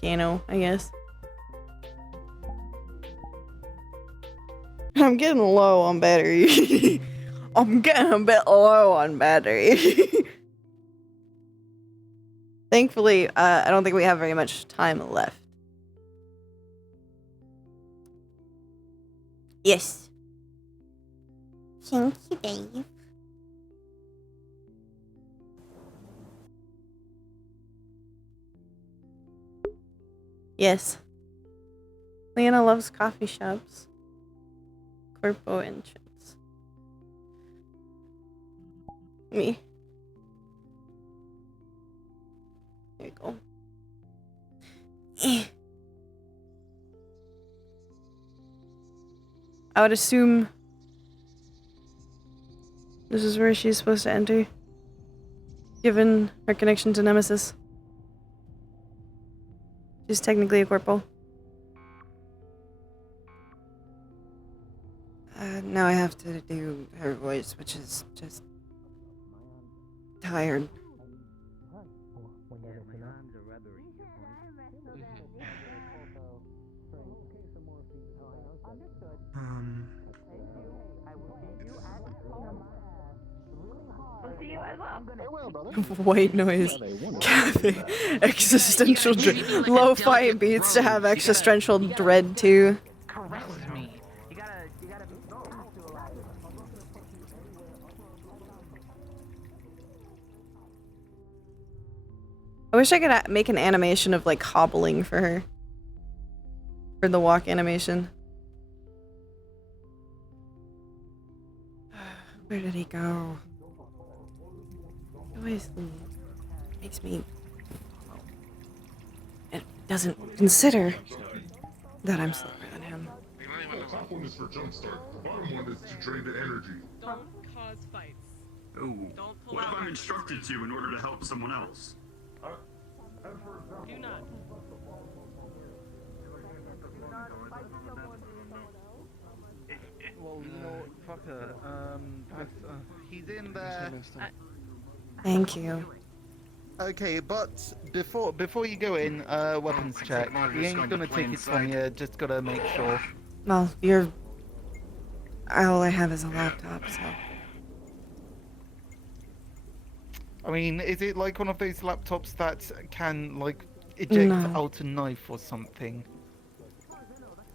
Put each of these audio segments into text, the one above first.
piano, I guess. I'm getting low on battery. I'm getting a bit low on battery. Thankfully, I don't think we have very much time left. Yes. Thank you, Dave. Yes. Leanna loves coffee shops. Corpo entrance. Me. There you go. I would assume this is where she's supposed to enter, given her connection to Nemesis. She's technically a corporal. Now I have to do her voice, which is just tired. White noise. Cafe. Existential dread. Lo-fi beats to have existential dread too. I wish I could make an animation of like hobbling for her. For the walk animation. Where did he go? He always makes me... It doesn't consider that I'm slower than him. The top one is for jumpstart. The bottom one is to drain the energy. Don't cause fights. Oh, Don't pull what out if I'm instructed to in order to help someone else? Do not. Well, you know, fucker, he's in there. Thank you. Okay, but before you go in, weapons check. We ain't gonna take it from you, just gotta make sure. Well, all I have is a laptop, so... I mean, is it like one of those laptops that can, like, eject No. out a knife or something?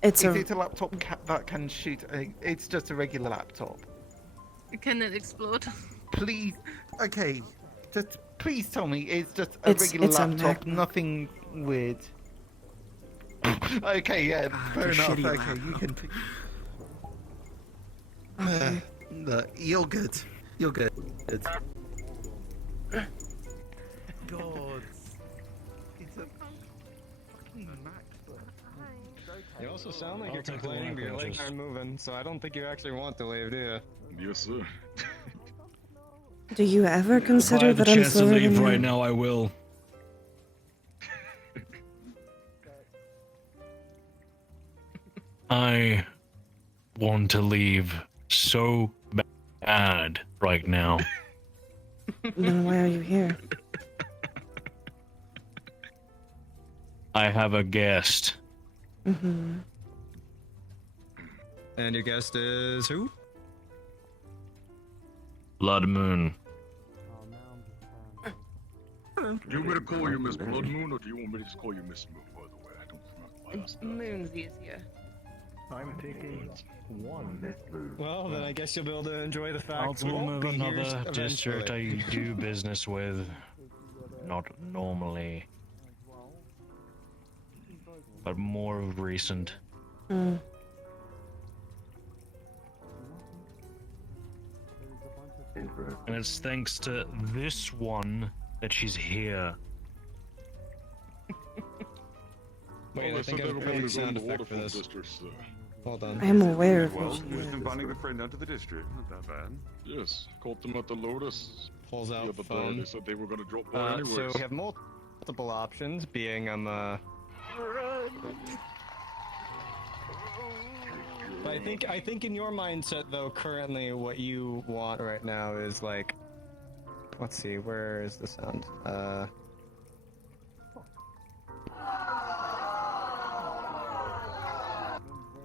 Is it a laptop that can shoot? It's just a regular laptop. Can it explode? Please, okay, just please tell me it's just a regular laptop, nothing weird. Okay, yeah, fair enough. Okay, laptop. You can. Look, you're good. You're good. God, it's a fucking MacBook. You also sound like you're complaining, but your legs aren't moving, so I don't think you actually want to leave, do you? Yes, sir. Do you ever consider if I that have I'm the chance to slower leave than right you? now, I will. I want to leave so bad right now. Then why are you here? I have a guest. Mm-hmm. And your guest is who? Blood Moon. Do you want me to call you Miss Blood Moon, or do you want me to just call you Miss Moon, by the way? I don't remember my last name. Moon's easier. I'm taking one. Well, then I guess you'll be able to enjoy the fact Also we won't be here another district I eventually. do business with. Not normally. But more recent. Mm. And it's thanks to this one that she's here. Wait, I think I have a perfect sound effect for this. Hold on. I am aware of Well, what she you've been is. finding a friend out to the district. Not that bad. Yes, caught them at the Lotus. Pulls out The the other day, phone. they said they were gonna drop by anyways. So we have multiple options, being But I think in your mindset though, currently what you want right now is like, let's see, where is the sound?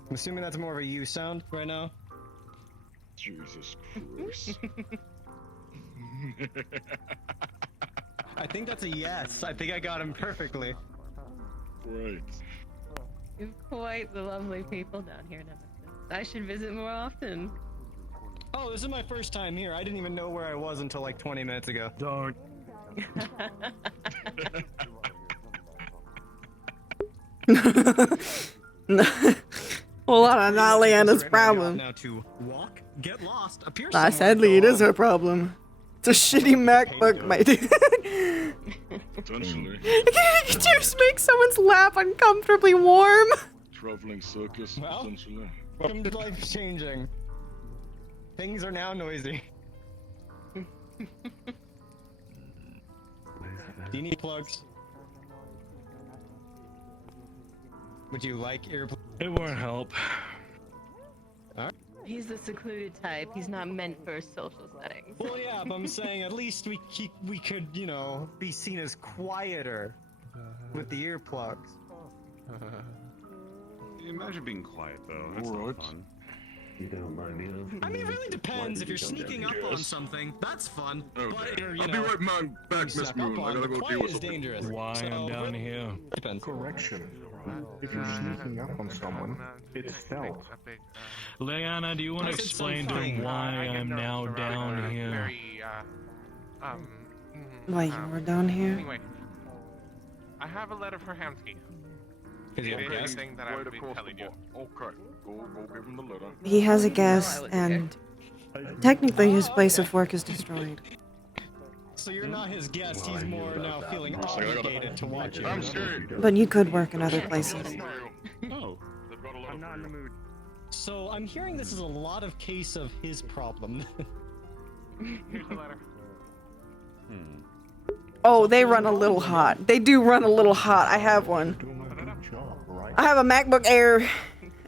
I'm assuming that's more of a U sound right now. Jesus Christ. I think that's a yes. I think I got him perfectly. Right. You've quite the lovely people down here, Nemesis. I should visit more often. Oh, this is my first time here. I didn't even know where I was until like 20 minutes ago. Don't. Well, not Leanna's problem. Now to walk, get lost, appear Nah, somewhere, sadly, it go is her problem. It's a shitty MacBook, my dude. Potentially. You just make someone's lap uncomfortably warm. Traveling circus, Well. potentially. Welcome to life changing. Things are now noisy. Do you need plugs? Would you like earplugs? It won't help. He's the secluded type. He's not meant for social settings. Well, yeah, but I'm saying at least we could, you know, be seen as quieter with the earplugs. Imagine being quiet though. That's Alright. not fun. You don't mind me. I mean, it really depends. If you're sneaking up on something, that's fun. Okay. But you I'll be know, right man back, Miss snuck Moon. up I on, gotta the go deal quiet with is something. dangerous. Why So, I'm down really here. Depends. Correction. If you're sneaking up on someone, it's stealth. Leanna, do you want I to said explain to something. him why I'm now down here? Why you were down here? Anyway, I have a letter for Hamsky. Is he It is okay? the thing that Right I've been across the telling you. bar. Okay, go give him the letter. He has a guest, and technically his place of work is destroyed. So you're not his guest. He's more now feeling obligated to watch you. I'm scared. But you could work in other places. Oh. They've got a letter for you. So I'm hearing this is a lot of case of his problem. Here's the letter. Oh, they run a little hot. They do run a little hot. I have one. Doing a good job, right? I have a MacBook Air,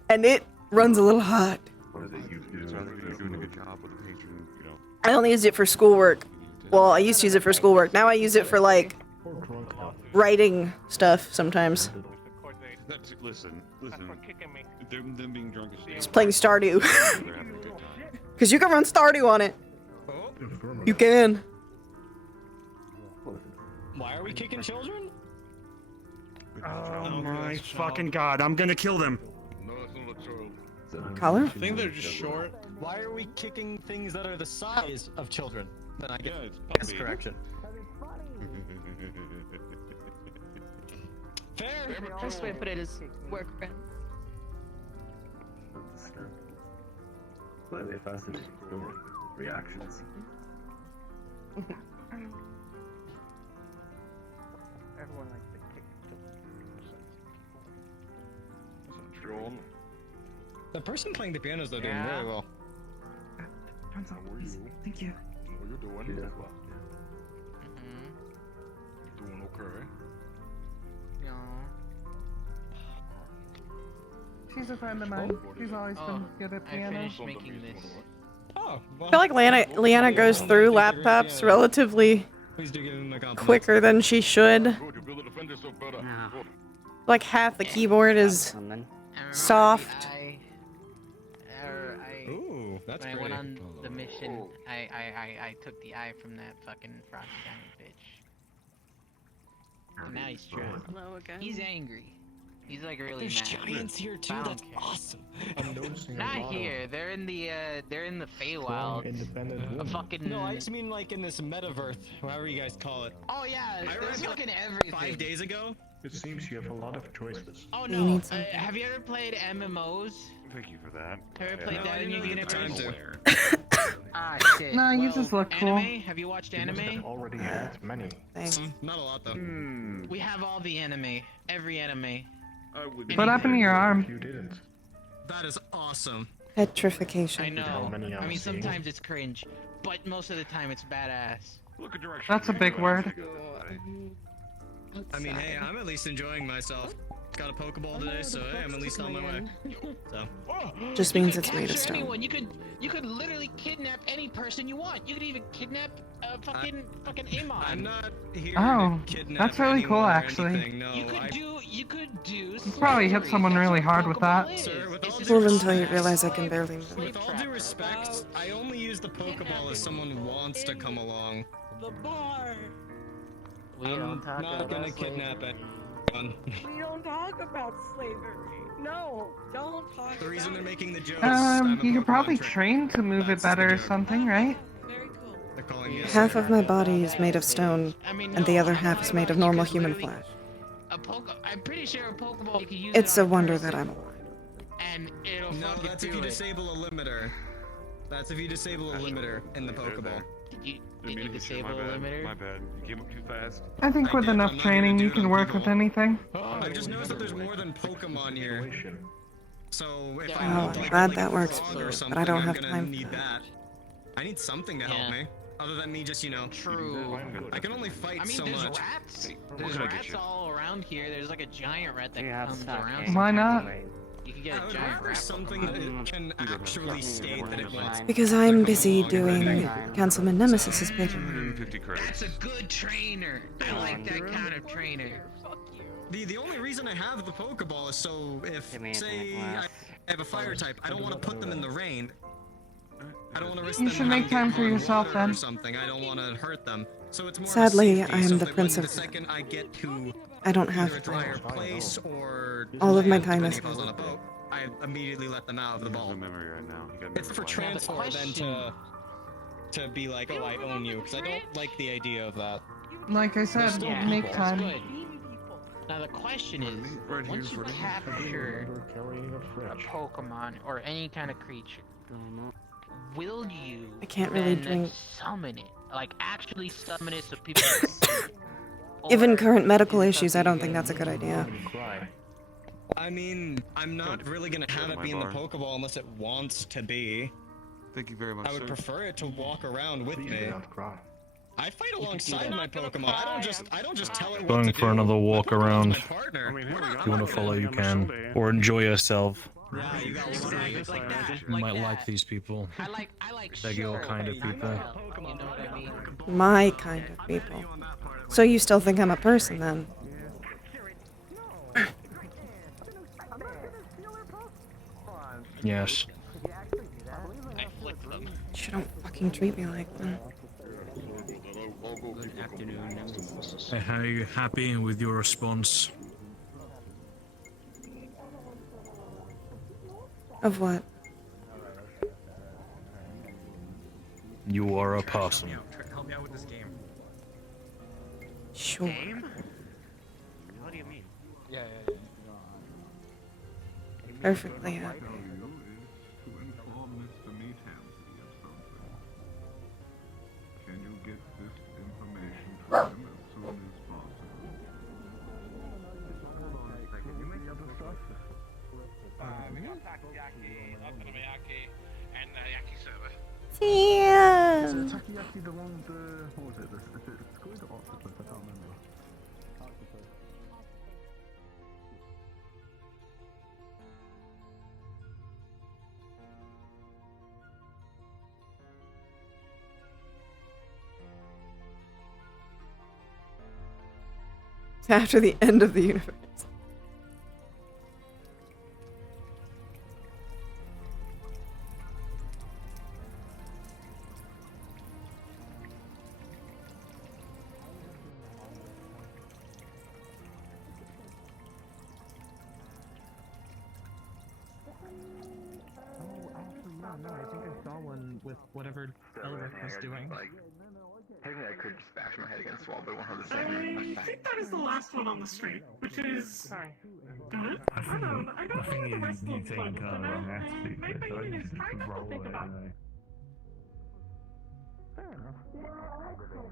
and it runs a little hot. What is it you do? It sounds like you're doing a good job with the patron, you know. I only use it for schoolwork. Well, I used to use it for schoolwork. Now I use it for, like, Or drunk help. writing stuff sometimes. The court date. Listen. That's for kicking me. Them being drunk is It's playing Stardew. they're having a good time. Because you can run Stardew on it. You can. Why are we kicking children? Oh my fucking god, I'm gonna kill them. No, it's not a child. Color? I think they're just short. Why are we kicking things that are the size of children? Then I get Yeah, it's guess puppy. correction. Fair. Best way to put it is work friends. Slightly faster to reactions. Everyone likes to kick. John, The person playing the piano is though doing Yeah. really well. how are you? Thank you. How you doing? She does well. You doing okay? She's a friend of mine. She's always been good at piano. making this. Oh, well. I feel like Leanna goes through laptops relatively Please do give him a compliment. quicker than she should. Good, you'll be able to defend yourself better. Good. Like half the keyboard is soft. Ooh, that's when I pretty. went on the mission, I took the eye from that fucking frosty diamond bitch. And now he's trapped. Hello again. He's angry. He's like really There's mad. giants here too. I don't That's care. awesome. I'm noticing a Not lot here. They're in the strong, Feywild. independent A women. fucking. No, I just mean like in this metaverse, however you guys call it. Oh yeah, I there's read fucking everything. 5 days ago. It seems you have a lot of choices. Oh You no. need something. Have you ever played MMOs? Thank you for that. Have you ever played No, that I in didn't your really get the time universe? to. Ah shit. No, you Well, just look cool. Anime? Have you watched You must have anime? already had many. Thanks. Not a lot though. We have all the anime. Every anime. I would. What happened to your arm? You didn't. That is awesome. Petrification. I know. many I mean, I've seen. sometimes it's cringe, but most of the time it's badass. Look at direction. That's a big word. I mean, hey, I'm at least enjoying myself. Got a Pokeball today, so hey, I'm at least on my way. So. Just means it's made of Capture stone. anyone. You could literally kidnap any person you want. You could even kidnap fucking Amon. I'm not here Oh, to kidnap that's really cool, anyone or actually. anything, no, You could do. You probably hit someone really hard with that. Sir, with all due Cool until you respect- realize I can barely move. With all due respect, I only use the Pokeball if someone wants to come along. The bar. We don't talk Not gonna kidnap anyone. We don't talk about slavery. No, don't talk. The reason they're making the joke is I'm a You could Pokemon probably trainer. train to move it That's the better or joke. something, right? Very cool. They're calling you. Half of my body is made of stone, and the other half is made of normal human flesh. I'm pretty sure a Pokeball you can use. It's it a on wonder person, that I'm alive. And it'll No, fucking that's if do you it. disable a limiter. That's if you disable a limiter in the Pokeball. Did you disable a limiter? My bad. You came up too fast. I think I with did, enough I'm not gonna training, do you it can on work people. with anything. I've just noticed that there's more than Pokemon here. So if Oh, I I'm need, like, glad a that works frog for you, or but something, I don't I'm have gonna time for need that. I need something to help Yeah. me. Other than me just, True. I can only fight I mean, so there's much. rats. What There's can I get rats you? all around here. There's like a giant rat that comes around. Why not? You can I get a would giant rather rat. something that can actually state that it wants. Because I'm busy doing Councilman Nemesis's pitch. 150 credits. That's a good trainer. I like that kind of trainer. The only reason I have the Pokeball is so if, say, I have a fire type, I don't want to put them in the rain. I don't want to risk You them should make getting time for hot yourself water or then. something. I don't want to hurt them. So it's more Sadly, of a I safety, am so the that prince when of- the second I get to I don't either a have drier place or all of my land, time depending is if I was on a boat, I immediately let them out of the No ball. memory right now. You got It's for memory. transport then to be like, oh, I own you, because I don't like the idea of that. Like I said, Yeah, make that's time. good. Now the question is, Right once here's you ready. capture a Pokemon or any kind of creature, will you I can't really then drink. summon it? Like actually summon it so people can see it? Given Or current medical is it issues, I something don't think that's a good idea. I mean, I'm not really gonna have it be in the Pokeball unless it wants to be. Thank you very much, I would sir. prefer it to walk around with me. Don't cry. I fight alongside my Pokemon. I don't just tell it what Going to for do. another walk My Pokemon's around. my partner. I mean, here we go. If you want to follow, you can. Or enjoy yourself. Yeah, you got Exactly, like that. You like might that. like these people. I like They're your show kind of people, people. You know what I mean? My kind of people. So you still think I'm a person then? Yes. I flipped them. You don't fucking treat me like one. Are you happy with your response? Of what? You are a person. Help me out with this game. Sure. What do you mean? Perfectly happy. To inform Mr. Meatham can you get this information to him as soon as possible? We got takoyaki, okonomiyaki, and yakisoba. Yeah. Takoyaki the one, what was it? The squid or octopus? I can't remember. After the end of the universe. No, I think I saw one with whatever Elric was doing. Technically, I could just bash my head against the wall, but it won't have the I same think that is the last one on the street, which is good. I don't know. I don't think the rest looks fun, but then my brain is trying to think about it. Fair enough.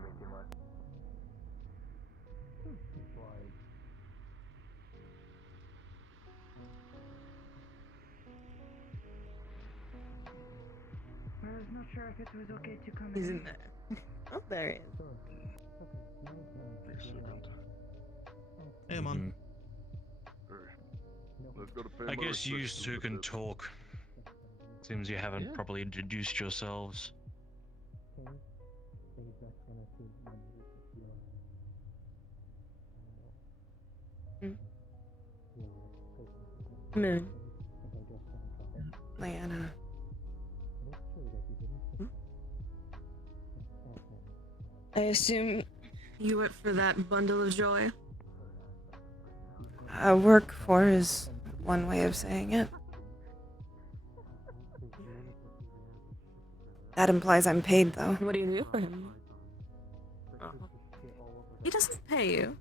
I was not sure if it was okay to come He's in there. Oh, there he is. on. Let's go to pay I my guess you respects to two can the- talk. Seems you haven't properly introduced yourselves. Moon. Leanna. I assume you work for that bundle of joy? Work for is one way of saying it. That implies I'm paid, though. What do you do for him? He doesn't pay you.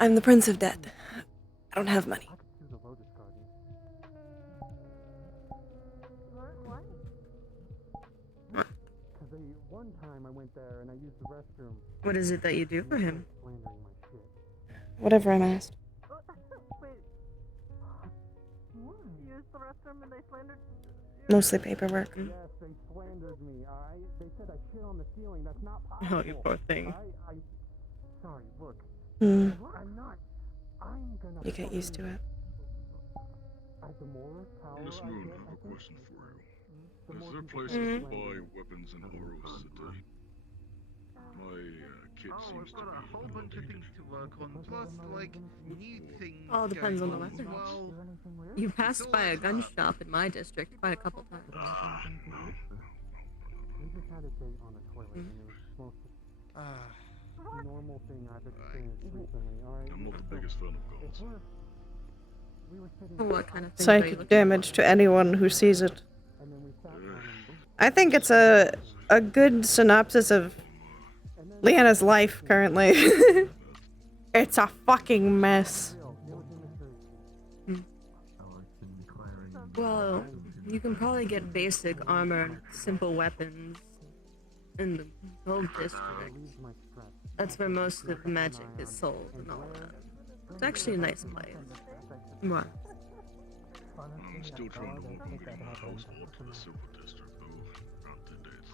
I'm the Prince of Debt. I don't have money. One time I went there and I used the restroom. What is it that you do for him? Whatever I'm asked. Mostly paperwork. Yes, they slandered me. They said I shit on the ceiling. That's not Oh, possible. you poor thing. Sorry, look. Hmm. I'm not. I'm gonna. You get used to it. The more power Miss I Moon, get, I have a question for you. Is there people places to buy weapons in Oros City? My kid seems to be a whole bunch of things to work on. Plus, like, new things. All depends on the going weapons. Well, You passed by a gun shop in my district quite a couple times. We just had a date on the toilet and it was most normal thing I've experienced recently. Alright. I'm not the biggest fan of guns. What kind of thing? Psychic damage to anyone who sees it. I think it's a good synopsis of Leanna's life currently. It's a fucking mess. Well, you can probably get basic armor and simple weapons in the gold district. That's where most of the magic is sold and all that. It's actually a nice place. What? I'm still trying to work on getting my house out to the Silver District, though. Granted, it's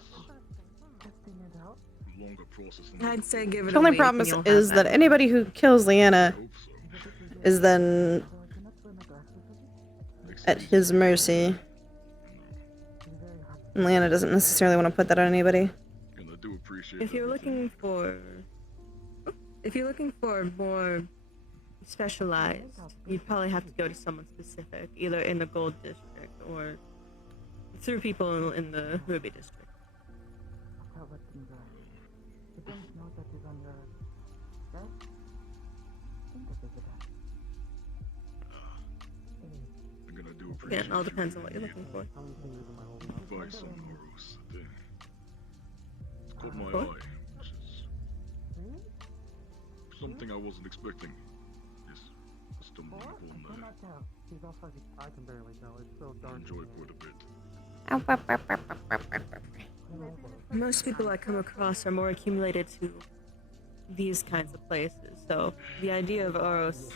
a longer process than I'd say give it The only a week problem and you'll is have that anybody who kills Leanna is then at his mercy. And Leanna doesn't necessarily want to put that on anybody. and I do appreciate If you're looking for more specialized, you'd probably have to go to someone specific, either in the gold district or through people in the ruby district. Again, I do Yeah, appreciate it all depends on what you're looking for. advice on Oros City. It's caught my What? eye, which is something I wasn't expecting. Just stumbling upon there. I can barely tell. It's so I dark. enjoy quite a bit. Most people I come across are more accumulated to these kinds of places, so the idea of Oros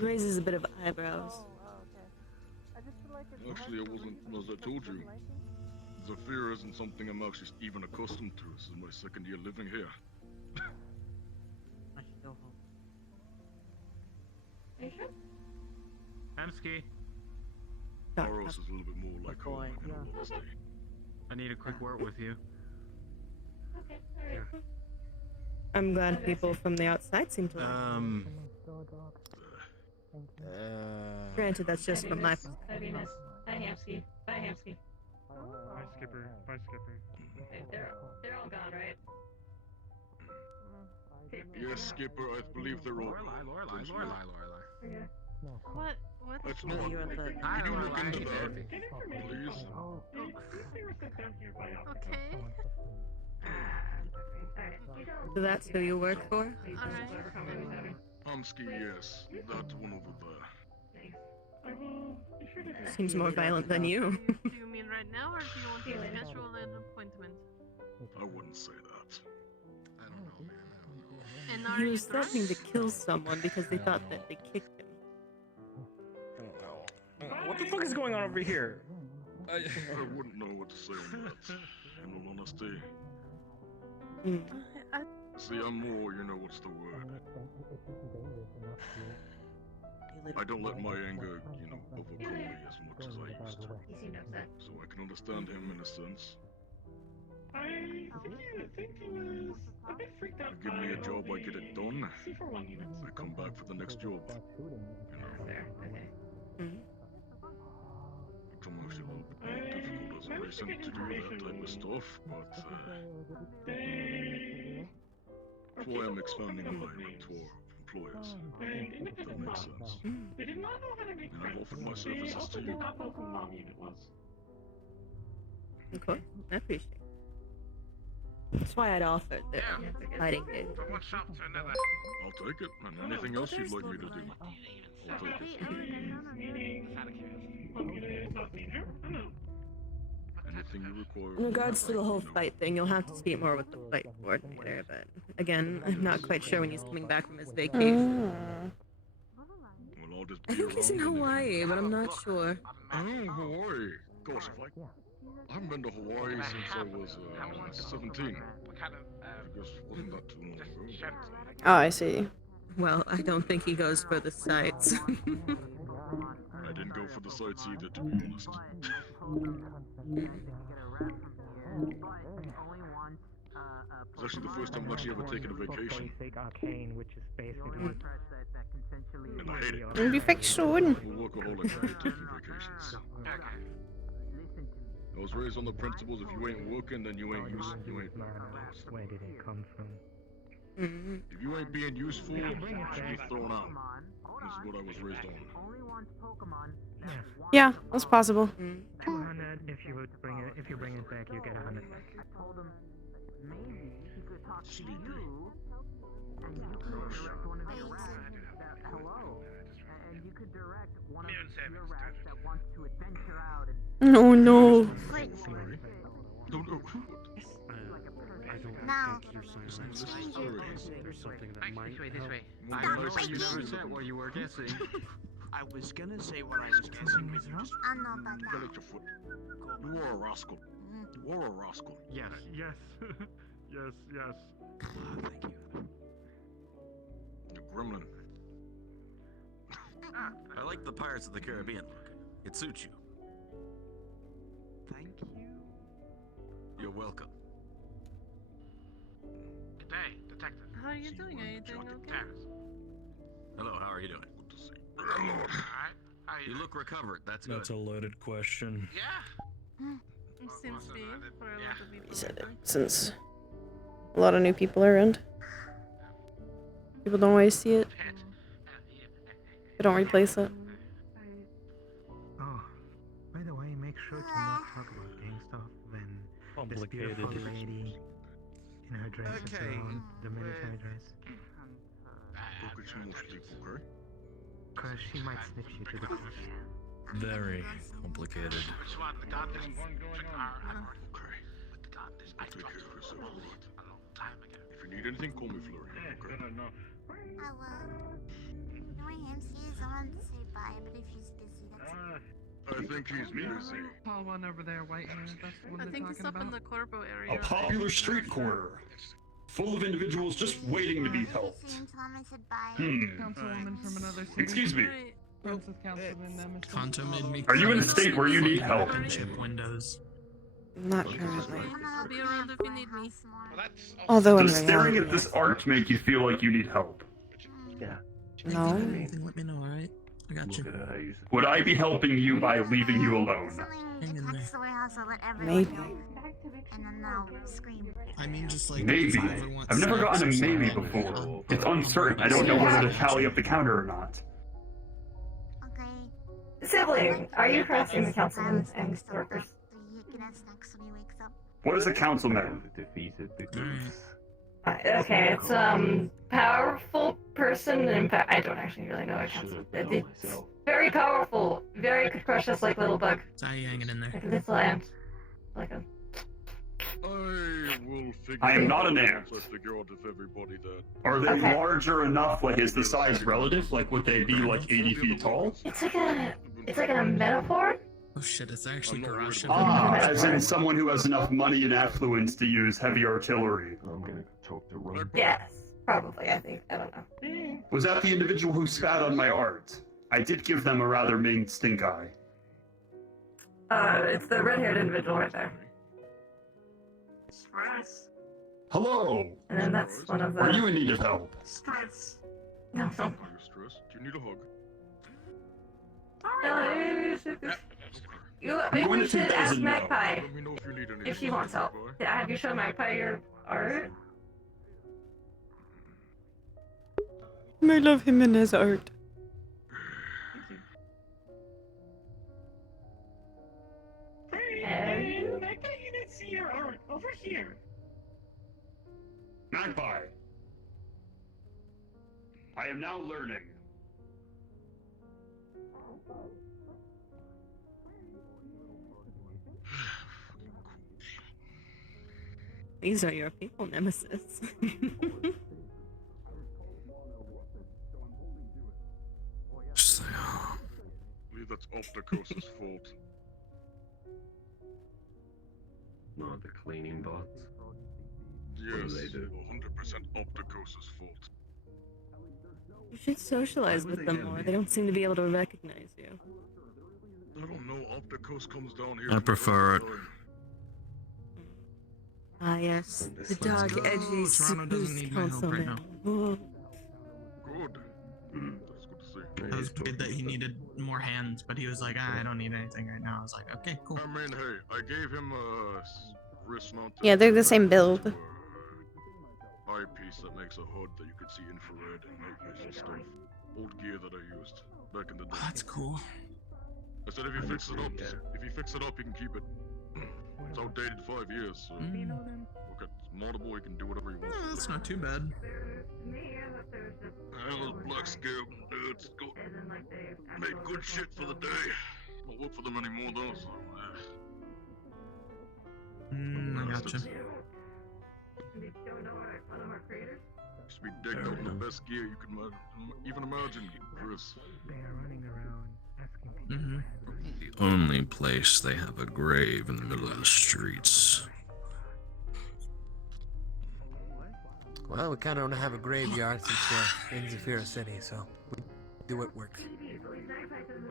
raises a bit of eyebrows. Actually, I wasn't, as I told you. Zafir isn't something I'm actually even accustomed to. This is my second year living here. I should go home. Amsky, Oros is a little bit more like home, in all honesty. I need a quick word with you. I'm glad people from the outside seem to like it. Granted, that's just from my perspective. Bye, Hamsky. Bye, Hamsky. Bye, Skipper. Bye, Skipper. They're all gone, right? Yes, Skipper, I believe they're all. Lorelai. What? That's No, not you're at the. Can you look into that, please? Okay. So that's who you work for? Alright. Hamsky, yes. That one over there. Seems more violent than you. Do you mean right now, or do you want to schedule an appointment? I wouldn't say that. I don't know, man. And are He you was threatening to drunk? kill someone because they thought that they kicked him. What the fuck is going on over here? I wouldn't know what to say on that, in all honesty. Mm. See, I'm more, you know what's the word. I don't let my anger, you know, overcome me as much as I used to. So I can understand him in a sense. I think he was a bit freaked out. You give me a job, I get it done. C41 units. I come back for the next job. You know. Fair. Okay. Mm-hmm. It's almost a little bit more difficult as a recent to do that type of stuff, but that's why I'm expanding my repertoire of employers. That makes sense. They did not know how to make And I've offered my services to They you. also did not know who mom unit was. Okay. I appreciate it. That's why I'd offered the fighting game. From one shop to another. I'll take it, and anything else you'd like me to do, I'll take it. Anything you require. In regards to the whole fight thing, you'll have to speak more with the fight coordinator, but again, I'm not quite sure when he's coming back from his vacation. Well, I'll just I think he's in Hawaii, but I'm not sure. Oh, Hawaii. Gosh, I haven't been to Hawaii since I was 17. I guess wasn't that too long ago. Oh, I see. Well, I don't think he goes for the sights. I didn't go for the sights either, to be honest. It's actually the first time I've actually ever taken a vacation. And I hate it. It'll be fixed soon. I'm a workaholic, I hate taking vacations. I was raised on the principles if you ain't working, then you ain't useful. Where did it come from? If you ain't being useful, you should be thrown out. This is what I was raised on. Yeah, that's possible. 200. If you bring it back, you get 100. Sleepy. Oh no. Now, there's something that might This way. You never said what you were guessing. I was gonna say what I was guessing, but you just. I know about Fell at your foot. You are a rascal. You are a rascal. Yes. Yes. yes. Thank you. You gremlin. I like the Pirates of the Caribbean look. It suits you. Thank you. You're welcome. Good day, detective. How are you doing? Are you doing okay? Hello, how are you doing? Good to see you. Alright. How are you You doing? look recovered. That's good. That's a loaded question. Yeah. It seems to be for a lot of people. He said it since a lot of new people are around. People don't always see it. They don't replace it. Oh, by the way, make sure to not talk about gang stuff when this beautiful lady in her dress is around the military dress. Look at you most people, okay? Cause she might snitch you to the police. Very complicated. Which one? The gun? Okay. With the gun, I Take care of yourself, alright? a long time ago. If you need anything, call me Flurry, okay? I will. Knowing him, she is on to say bye, but if she's busy, that's I think he's busy. Tall one over there, white hair. That's the one I they're think he's talking up in about. the corpo area. A popular street corner, full of individuals just waiting to be helped. Tom said bye. Councilwoman from another city. Excuse me. Princess Councilman Nemesis. Kanto made me. Are you in a state where you need help? Chip windows. Not currently. I'll be around if you need me. Although in Does staring reality, at this art make you feel like you need help? no. Anything, let me know, alright? I got you. Would I be helping you by leaving you alone? Hang in there. The warehouse, I'll let everyone Maybe. know. And then they'll scream. I mean, just like. Maybe. if you ever want I've never gotten a sex, maybe I'll- before. It's uncertain. I don't know whether to tally up the counter or not. Sibling, are you harassing the councilman and workers? What is a councilman? Okay, it's powerful person. In fact, I don't actually really know what councilman. It's very powerful, very could crush us like little bug. So how you hanging in there? Like a little ant, like a. I will figure I am not an out ant. once I figure out if everybody that... Are they Okay. larger enough? Like, is the size relative? Like, would they be like 80 feet tall? It's like a metaphor. Oh shit, it's actually garage. Ah, as in someone who has enough money and affluence to use heavy artillery. I'm gonna talk to Yes, probably. I think. I don't know. Was that the individual who spat on my art? I did give them a rather mean stink eye. It's the red-haired individual right there. Stress. Hello! And then that's one of the. Are you in need of help? Stress. No. Are you stressed? Do you need a hug? Maybe you should ask Magpie Let me know if you need anything. if she wants help. Have you shown Magpie your art? I love him and his art. Hey, I bet you didn't see your art. Over here. Magpie. I am now learning. These are your people, Nemesis. I believe that's Opticos' fault. Not the cleaning bots. Yes, they do? 100% Opticos' fault. You should socialize with them more. They don't seem to be able to recognize you. I don't know, Opticos comes down here. I prefer it. Ah, yes. The dark, edgy, Toronto doesn't need my help right now. Oh. Good. That's good to see. I was worried that he needed more hands, but he was like, I don't need anything right now. I was like, okay, cool. I mean, hey, I gave him a wrist mounted. Yeah, they're the same build. Eyepiece that makes a hood that you could see infrared and night vision stuff. Old gear that I used back in the day. Oh, that's cool. I said if you fix it up, you can keep it. It's outdated 5 years, so look at moddable, he can do whatever he wants. Oh, that's not too bad. Those black scale dudes go make good shit for the day. Don't work for them anymore though, so I gotcha. Used to be decked out in the best gear you could even imagine, Chris. They are running around asking people. Mm-hmm. The only place they have a grave in the middle of the streets. Well, we kind of don't have a graveyard since we're in Zafira City, so we do what works.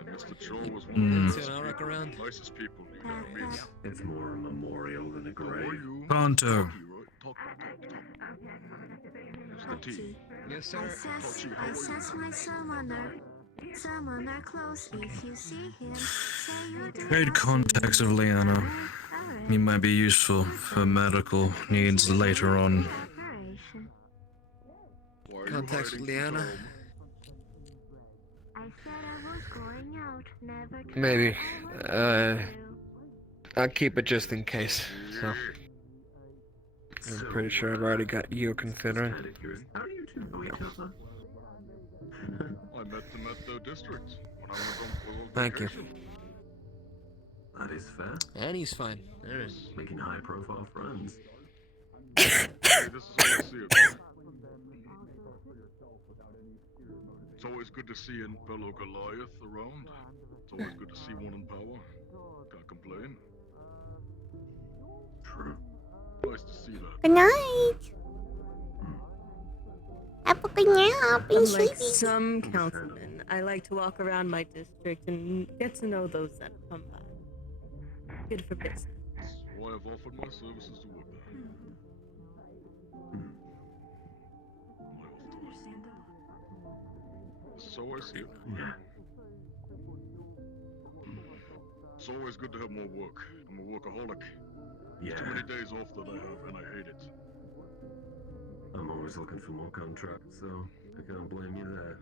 Mr. Cho was one of the nicest people you ever meet. It's more a memorial than a grave. Pronto. Yes, sir. Assess my summoner close. If you see him, say you do. Trade contacts of Leanna. He might be useful for medical needs later on. Contacts with Leanna? I said I was going out, never to Maybe. I'll keep it just in case, so. I'm pretty sure I've already got you considering. How do you two know each other? I met them at the district when I was on Thank you. vacation. That is fair. And he's fine. Alright. Making high-profile friends. Hey, this is how I see it. It's always good to see a fellow Goliath around. It's always good to see one in power. Can't complain. True. Nice to see that. Good night. Have a good nap. Be Unlike sleepy. some councilmen, I like to walk around my district and get to know those that come by. Good for business. That's why I've offered my services to work there. So I see it. It's always good to have more work. I'm a workaholic. Yeah. Too many days off that I have, and I hate it. I'm always looking for more contracts, so I can't blame you there.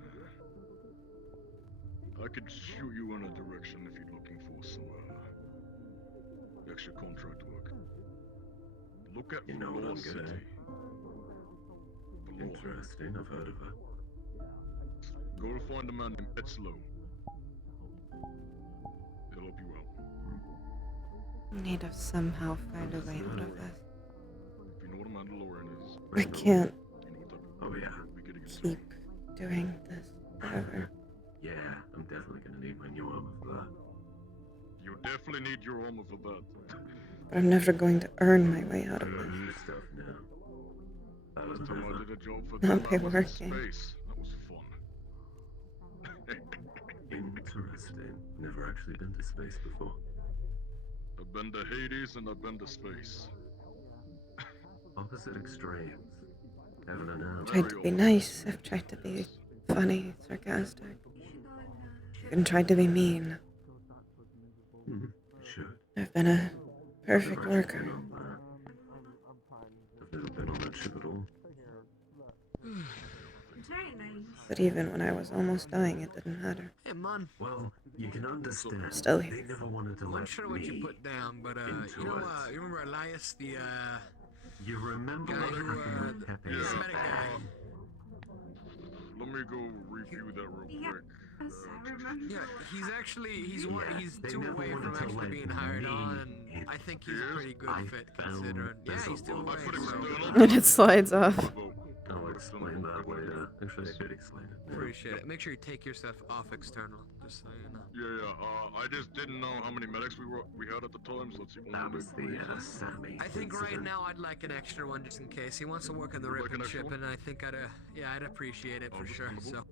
I could shoot you in a direction if you're looking for some extra contract work. Look at You know what I'm City. good at. Interesting, I've heard of her. Go to find a man named Etzlo. He'll help you out. Need to somehow find a way out of this. If you know what a Mandalorian is. I can't Oh yeah. keep doing this forever. Yeah, I'm definitely gonna need my new armor for that. You definitely need your armor for that. But I'm never going to earn my way out of this. New stuff now. Last time I did a job for Not them, be I was in working. space. That was fun. Interesting. Never actually been to space before. I've been to Hades and I've been to space. Opposite extremes. Heaven and hell. Tried to be nice. I've tried to be funny, sarcastic. Even tried to be mean. Sure. I've been a perfect worker. I've never been on that ship at all. Very nice. But even when I was almost dying, it didn't matter. Hey, man. Well, you can understand. Still here. They never wanted to I'm let not sure what you me put down, but into you know, it. you remember Elias, the You remember guy what who, happened with Pepe? the medic guy? Let me go review that real quick. Yes, I remember. Yeah, he's actually he's they two never away wanted from to actually let being hired me on, in. and I think he's a pretty good I fit found considering. Yeah, there's he's a still lot away. of So And it slides off. I'll explain that later. Actually, I could explain it now. appreciate it. Make sure you take your stuff off external, just so you know. Yeah. I just didn't know how many medics we had at the time, so that's the only That was the reason. Sammy I think right incident. now I'd like an extra one just in case. He wants to work on the You'd like ripping an extra ship, one? and I think I'd appreciate it for sure. So,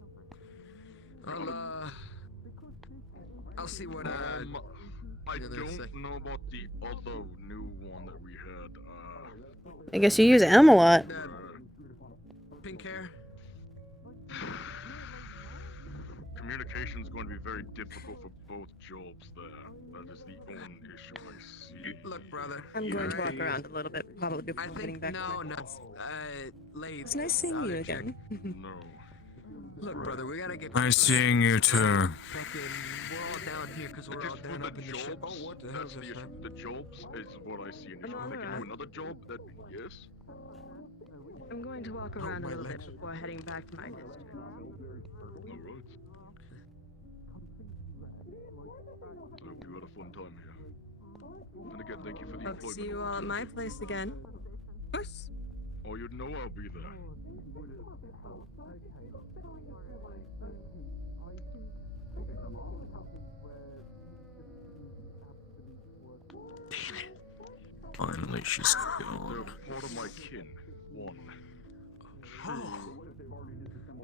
I'll see what I the others say. don't know about the other new one that we had. I guess you use M a lot. Pink hair. Communication is going to be very difficult for both jobs there. That is the only issue I see. Look, brother. I'm going to walk around a little bit, probably before getting back to my class. Late. It's nice seeing you again. No. Look, brother, we gotta get. Nice seeing you too. We're all down here because we're all down up in the ship. Oh, what the hell That's is the this, issue. man? The jobs is what I see an issue. If they can do another job, that yes. I'm going to walk around a little bit before heading back to my district. Alright. I hope you had a fun time here. And again, thank you for the Hope to employment. see you all at my place again. Of course. Oh, you know I'll be there. Finally, she's gone. They're part of my kin. One. Two.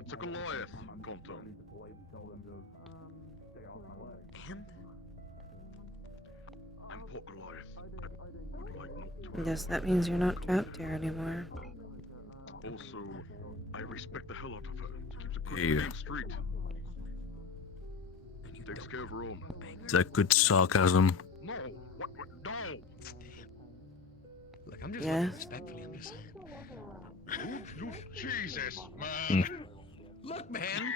It's a Goliath, Conto. And? I'm Port Goliath. I would like not to. I guess that means you're not trapped here anymore. Also, I respect the hell out of her. She keeps a good Hey. name straight. Takes care of her own. Is that good sarcasm? No! What? No! Look, I'm just Yeah. respectfully, I'm just saying. Jesus, man! Look, man!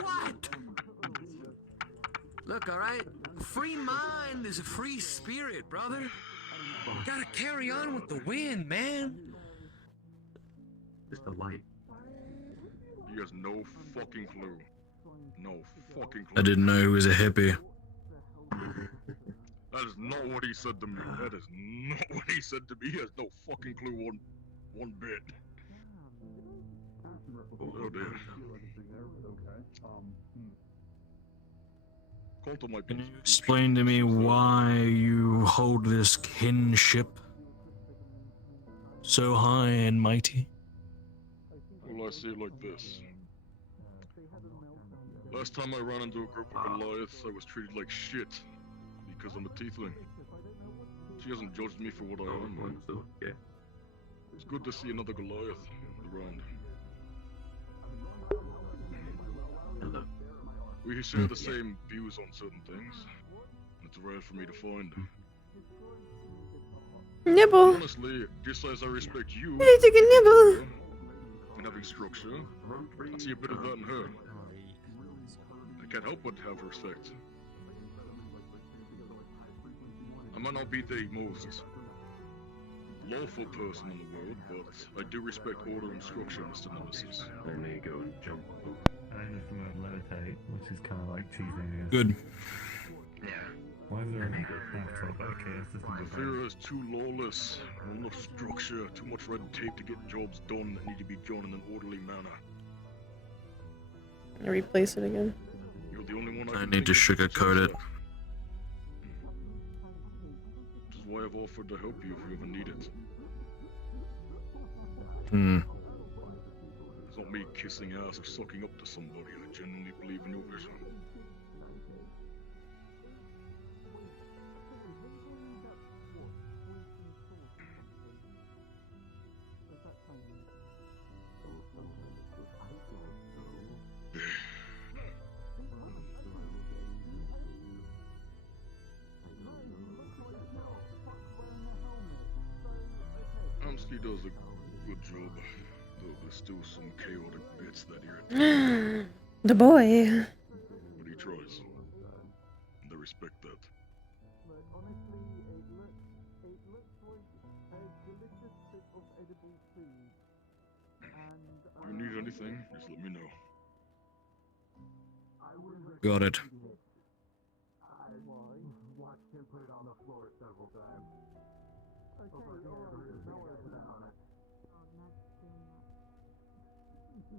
What? Look, alright? Free mind is a free spirit, brother. Gotta carry on with the wind, man. Just a light. He has no fucking clue. No fucking clue. I didn't know he was a hippie. That is not what he said to me. That is not what he said to me. He has no fucking clue one bit. Oh dear. Conto might be. Can you explain to me why you hold this kinship so high and mighty? Well, I see it like this. Last time I ran into a group of Goliaths, I was treated like shit because I'm a tiefling. She hasn't judged me for what I am. It's good to see another Goliath around. Hello. We share the same views on certain things. It's rare for me to find. Nibble. Honestly, just as I respect you, Hey, take a nibble. and having structure, I see a bit of that in her. I can't help but have respect. I might not be the most lawful person in the world, but I do respect order and structure, Mr. Nemesis. Then they go and jump. And there's the word levitate, which is kind of like teasing. Good. Yeah. Why is there a laptop? Okay, it's just The Fear is too lawless, not enough structure, too much red tape to get jobs done that need to be done in an orderly manner. I replace it again. You're the only one I I can need to think of sugarcoat it. Which is why I've offered to help you if you ever need it. It's not me kissing ass or sucking up to somebody. I genuinely believe in your vision. Amsky does a good job, though there's still some chaotic bits that irritate. The boy. But he tries, and I respect that. If you need anything, just let me know. Got it.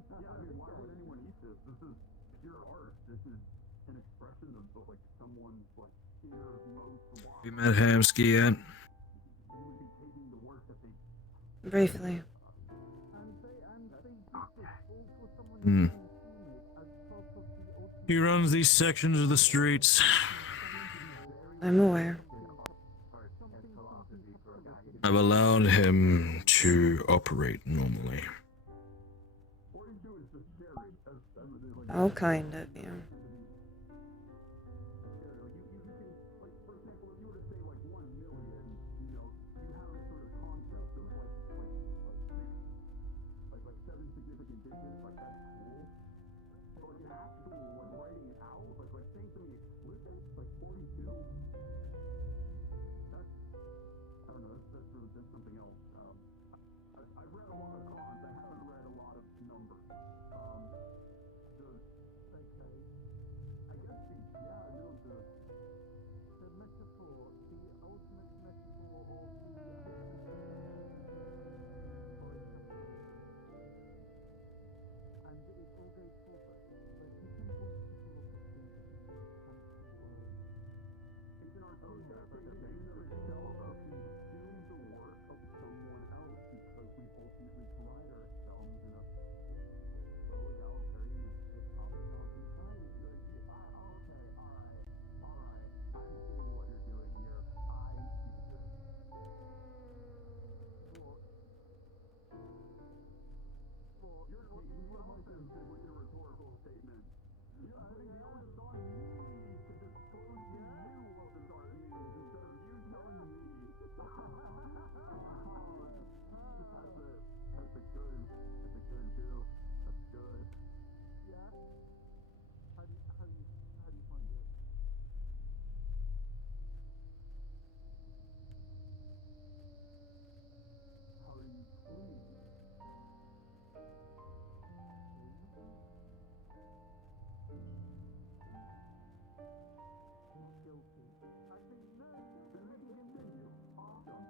Yeah, I mean, why would anyone eat this? This is pure art. This is an expression of like someone's like innermost want. Have you met Hamsky yet? Briefly. He runs these sections of the streets. I'm aware. I've allowed him to operate normally. How kind of you.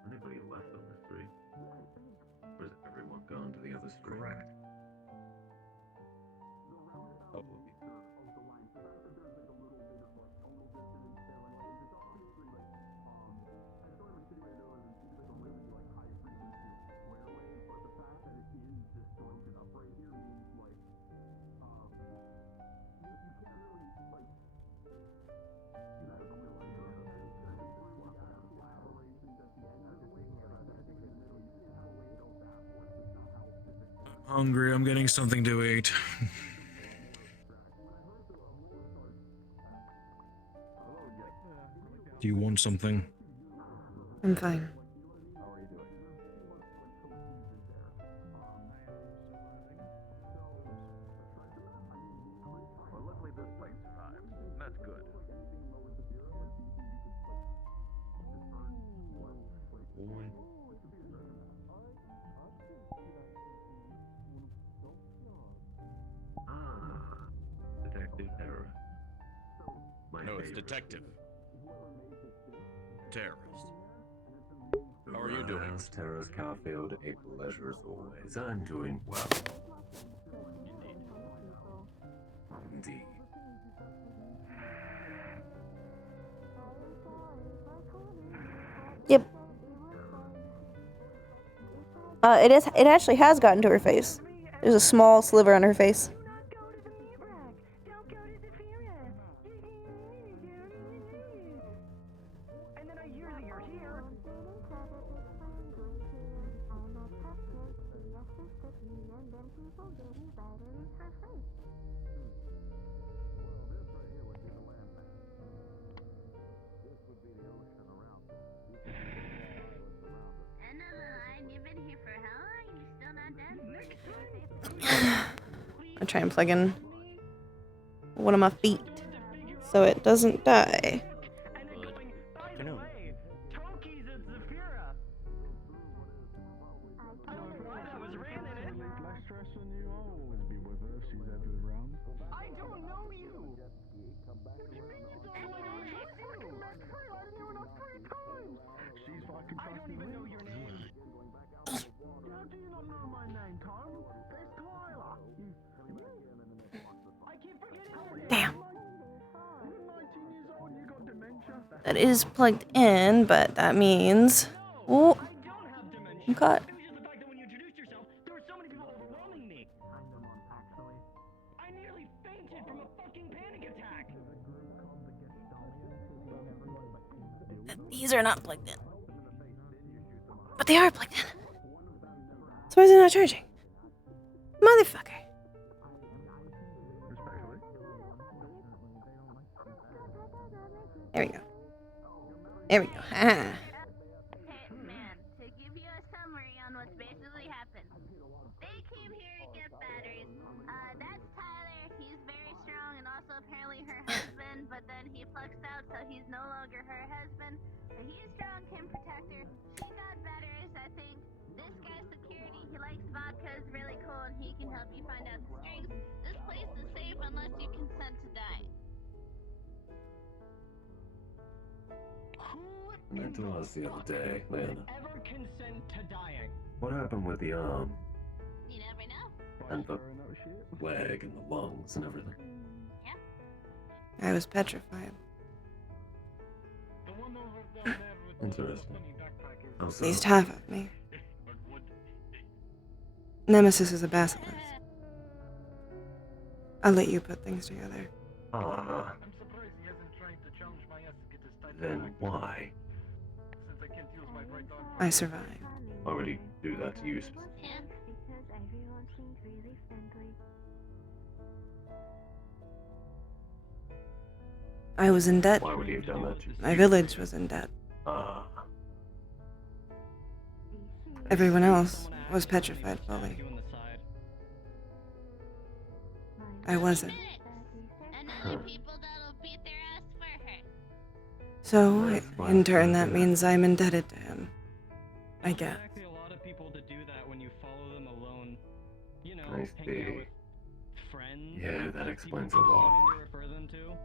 Anybody left on the street? Or is everyone gone to the other street? Correct. Hungry, I'm getting something to eat. Do you want something? I'm fine. Well, luckily this place survived. That's good. Detective Terror. No, it's Detective. Terrorist. How are you doing? Terrorist Carfield, a pleasure as always. I'm doing well. Indeed. Yep. It actually has gotten to her face. There's a small sliver on her face. I try and plug in one of my feet so it doesn't die. Damn. That is plugged in, but that means... Oh, I'm caught. These are not plugged in. But they are plugged in. So why is it not charging? Motherfucker. There we go. There we go. Ah. Man, to give you a summary on what's basically happened. They came here to get batteries. That's Tyler. He's very strong and also apparently her husband, but then he fluxed out, so he's no longer her husband. But he's strong, can protect her. She got batteries, I think. This guy's security, he likes vodka, is really cool, and he can help you find out the strings. This place is safe unless you consent to die. I meant to ask the other day, Leanna. Ever consent to dying? What happened with the arm? You never know. And the leg and the lungs and everything? I was petrified. Interesting. At least half of me. Nemesis is a basilisk. I'll let you put things together. Then why? I survived. Why would he do that to you? I was in debt. Why would he have done that to you? My village was in debt. Everyone else was petrified fully. I wasn't. So, in turn, that means I'm indebted to him. I guess. A lot of people to do that when you follow them alone. You know, I hanging out see. with friends. Yeah, that explains a lot. To refer them to.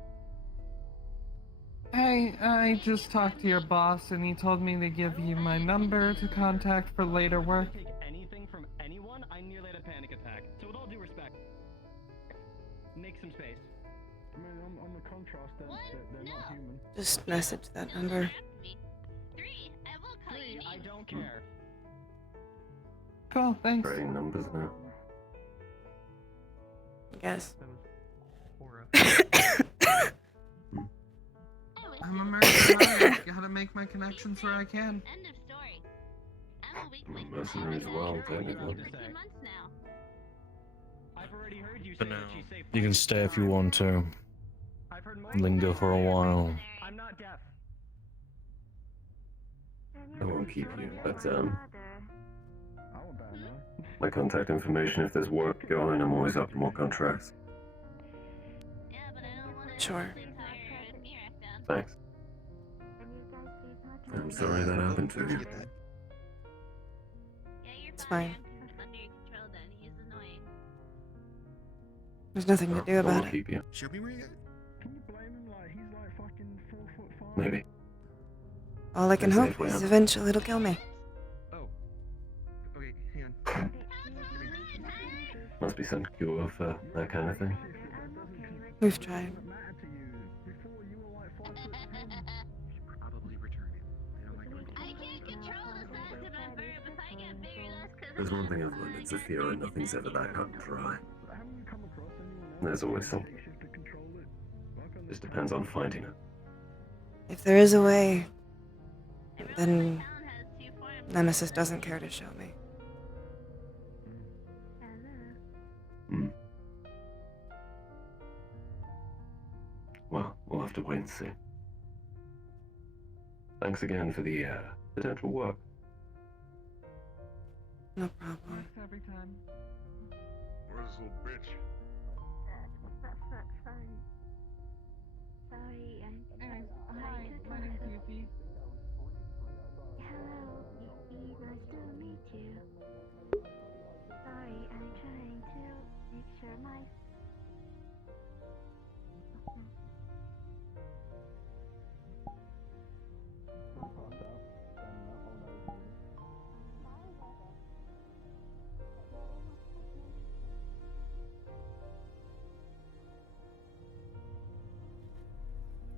Hey, I just talked to your boss and he told me to give you my number to contact for later work. Take anything from anyone, I nearly had a panic attack. So with all due respect, make some space. I mean, on the contrast, they're not human. Just message that number. Three, I will call you. I don't care. Cool, thanks. Writing numbers now. Guess. I'm American. Gotta make my connections where I can. End of story. I'm a weakling. Mercenary as well, technically. I've already heard you say For now, that she's safe. you can stay if you want to. Linger for a while. I'm not deaf. I won't keep you, but my contact information, if there's work going, I'm always up for more contracts. Sure. Thanks. I'm sorry that happened to you. It's fine. There's nothing to do about I'll it. keep you. Show me where you Can you blame him? Like, he's like fucking 4'5". Maybe. All I can Stay hope safe, Leanna. is eventually it'll kill me. Okay, hang on. Must be some cure for that kind of thing. We've tried. I can't control the size of my verb. If I get bigger, that's because There's one thing I've learned in Zafira, nothing's ever that cut and dry. There's always something. Just depends on finding it. If there is a way, then Nemesis doesn't care to show me. Hmm. Well, we'll have to wait and see. Thanks again for the potential work. No problem. Works every time. Where's this little bitch? Sorry, Anyways, hi, my name's Yuffie. Hello, Yuffie. Nice to meet you. Sorry, I'm trying to make sure my.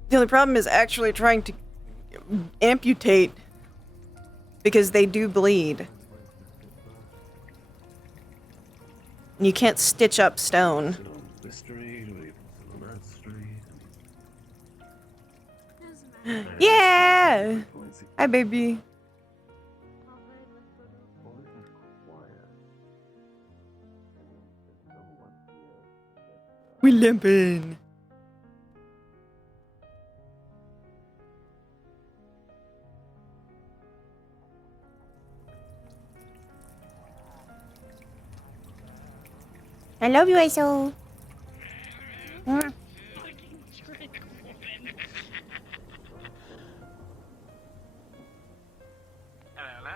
The only problem is actually trying to amputate because they do bleed. And you can't stitch up stone. This street, we on that street. Yeah! Hi, baby. We limping. I love you, ISO. Mm. Hello.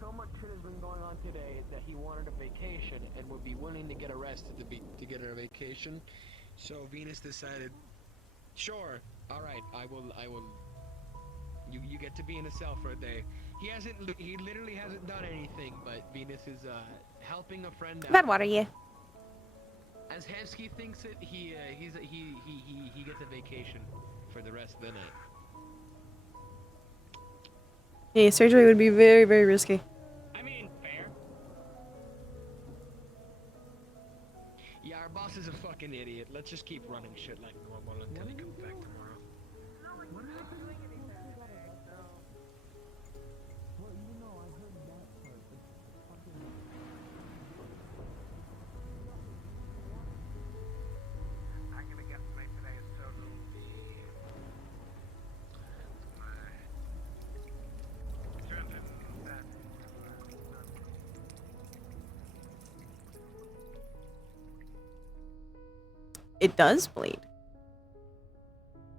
So much shit has been going on today that he wanted a vacation and would be willing to get arrested to get a vacation. So Venus decided, sure, all right, I will. You get to be in a cell for a day. He literally hasn't done anything, but Venus is helping a friend out. Bad water, yeah. As Hensky thinks it, he gets a vacation for the rest of the night. Yeah, surgery would be very, very risky. I mean, fair. Yeah, our boss is a fucking idiot. Let's just keep running shit like normal until he comes back tomorrow. I'm gonna get my today's total will be It does bleed.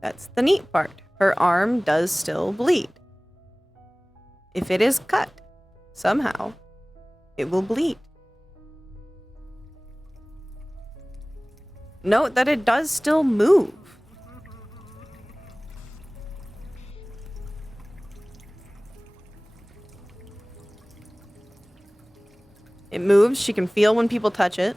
That's the neat part. Her arm does still bleed. If it is cut, somehow, it will bleed. Note that it does still move. It moves. She can feel when people touch it.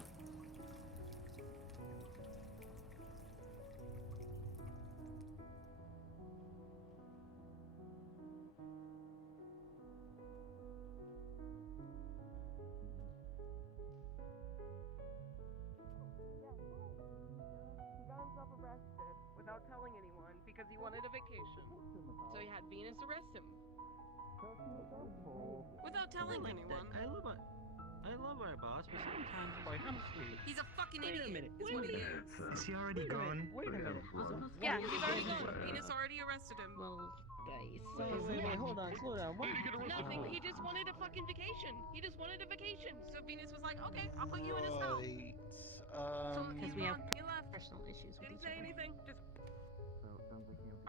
He got himself arrested without telling anyone because he wanted a vacation. So he had Venus arrest him. Without telling anyone. I love our boss, but sometimes He's a fucking idiot. Is what he is. Is he already gone? Yeah, he's already gone. Venus already arrested him. Well, guys. Wait, hold on, slow down. What? Nothing. He just wanted a fucking vacation. He just wanted a vacation. So Venus was like, okay, I'll put you in his cell. So Because he's we have gone. He left. personal issues with Didn't each say other. anything. Just.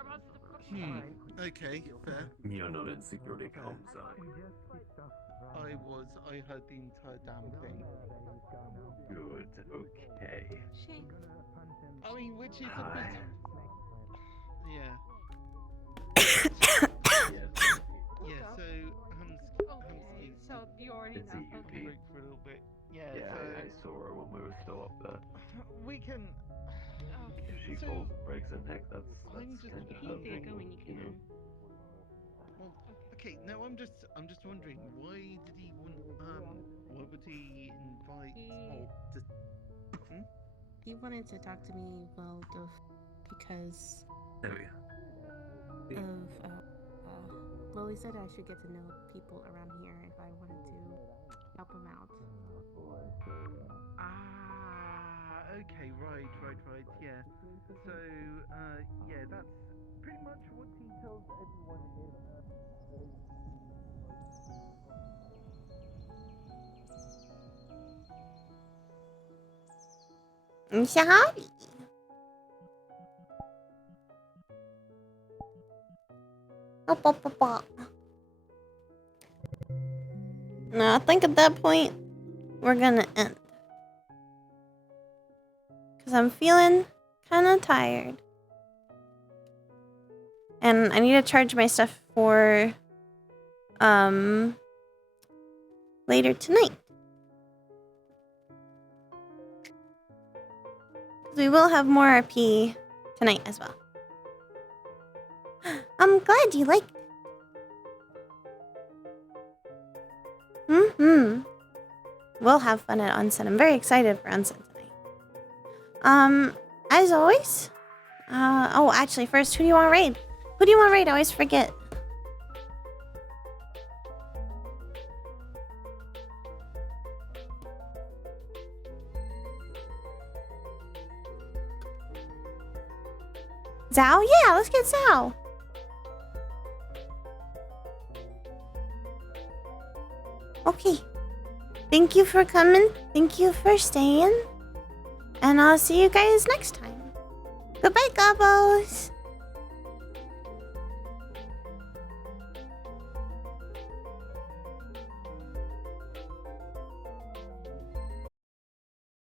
Our boss is a fucking Okay, fair. You're not in security comms, are you? I heard the entire damn thing. Good, okay. I mean, which is a bit. Yeah. Yeah, so Okay, so you already It's know. a Okay. UV. break for a little bit. Yeah, Yeah, so I saw her when we were still up there. we can. If she So, falls and breaks her neck, that's I'm just kind of her wondering. thing, you know. Well, okay. Now I'm just wondering, why did he want? Why would he invite? He wanted to talk to me, because There we go. well, he said I should get to know people around here if I wanted to help him out. Okay, right, yeah. So, yeah, that's pretty much what he tells everyone Shahadi. No, I think at that point we're gonna end. Cause I'm feeling kind of tired. And I need to charge my stuff for later tonight. We will have more RP tonight as well. I'm glad you liked it. We'll have fun at Onsen. I'm very excited for Onsen tonight. As always. Oh, actually, first, who do you want to raid? Who do you want to raid? I always forget. Zhao? Yeah, let's get Zhao. Okay. Thank you for coming. Thank you for staying. And I'll see you guys next time. Goodbye, Gobos.